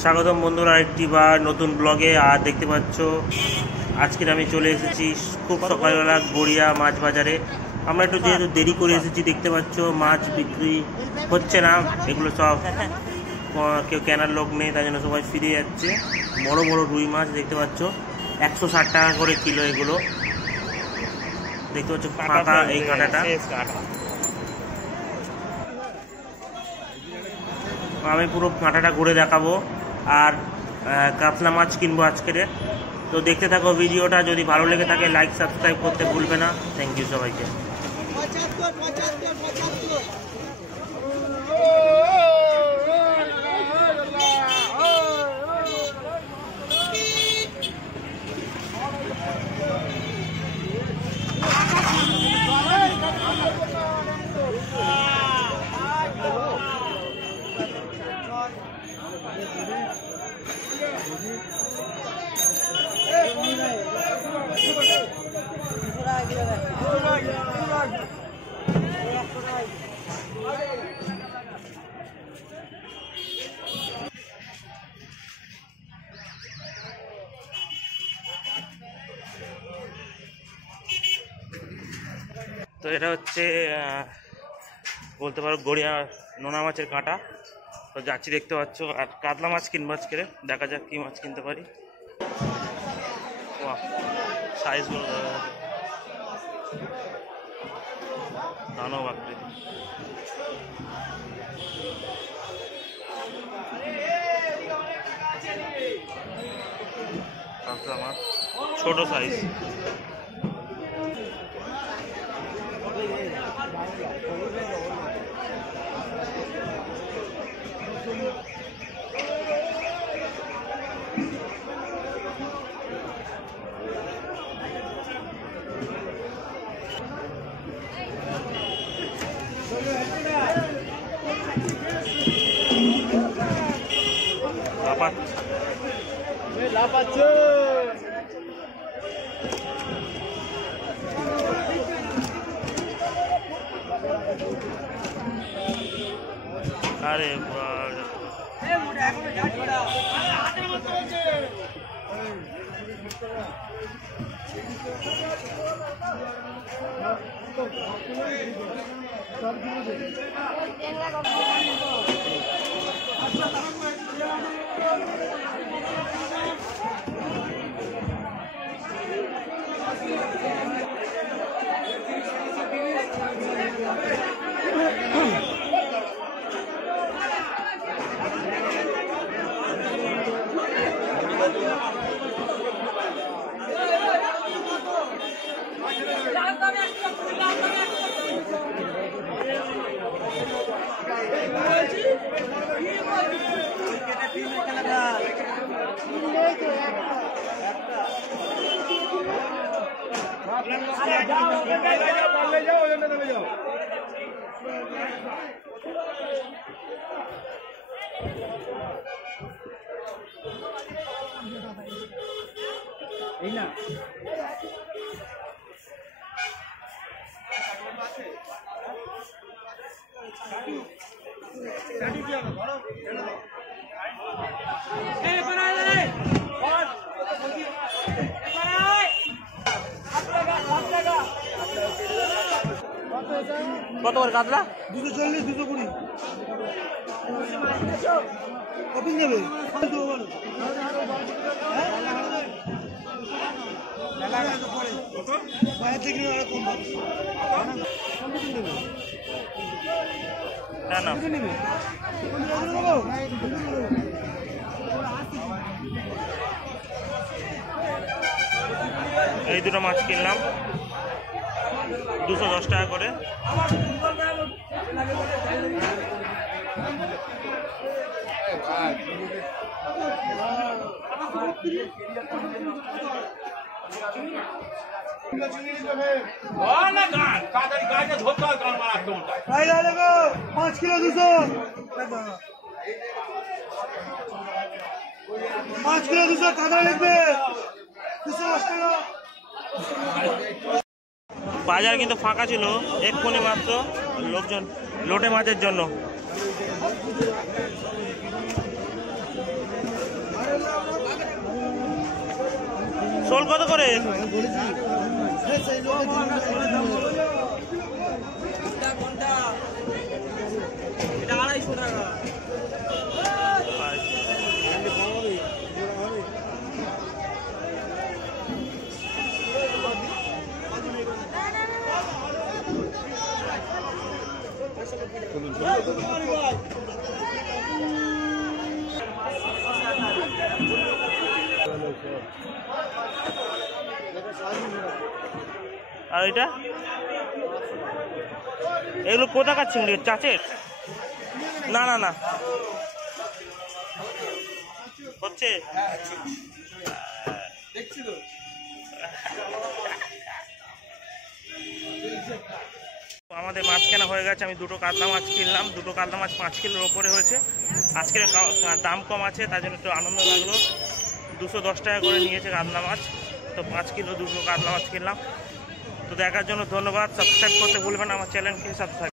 স্বাগতম বন্ধুরা আরেকটি বার নতুন ব্লগে। আর দেখতে পাচ্ছ আজকের আমি চলে এসেছি খুব সকালবেলা গড়িয়া মাছ বাজারে। আমরা একটু যেহেতু দেরি করে এসেছি, দেখতে পাচ্ছ মাছ বিক্রি হচ্ছে না, এগুলো সব কেউ কেনার লোক নেই, তাই জন্য সবাই ফিরে যাচ্ছে। বড় বড় রুই মাছ দেখতে পাচ্ছ 160 টাকা করে কিলো। এগুলো দেখতে পাচ্ছ ফাঁকা এই কাঁটাটা। আমি পুরো কাঁটাটা ঘুরে দেখাবো আর কাতলা মাছ কিনবো আজকের। তো দেখতে থাকো ভিডিওটা, যদি ভালো লেগে থাকে লাইক সাবস্ক্রাইব করতে ভুলবে না। থ্যাংক ইউ সবাইকে। তো এটা হচ্ছে বলতে পারো গড়িয়া নোনা মাছের কাঁটা। তো যাচ্ছি, দেখতে পাচ্ছ। আর কাতলা মাছ কিনবো আজকে, দেখা যাক কি মাছ কিনতে পারি। সাইজগুলো দানব আকৃতি। কাতলা মাছ ছোট সাইজ। আরে এই না কত করে কাতলা? 240 220 কপিং যাবে। এই দুটো মাছ কিনলাম 210 টাকা করে। पाँच किलो 200 5 किलो 200 কাঁদা লাগবে 210 টাকা। বাজার কিন্তু ফাঁকা ছিল এক্ষুনি মাত্র, লোকজন লোটে মাছের জন্য। শোল কত করে? এটা 250 টাকা। আর এটা এগুলো কোথাকার চিংড়ি? চাচের? না না না হচ্ছে আমাদের মাছ কেনা হয়ে গেছে। আমি দুটো কাতলা মাছ কিনলাম। দুটো কাতলা মাছ 5 কিলোর ওপরে হয়েছে। আজকের দাম কম আছে, তাই জন্য একটু আনন্দ লাগলো। 210 টাকা করে নিয়েছে কাতলা মাছ। তো 5 কিলো 200 কাতলা মাছ কিনলাম। তো দেখার জন্য ধন্যবাদ। সাবস্ক্রাইব করতে ভুলবেন না আমার চ্যানেলকে। সাবস্ক্রাইব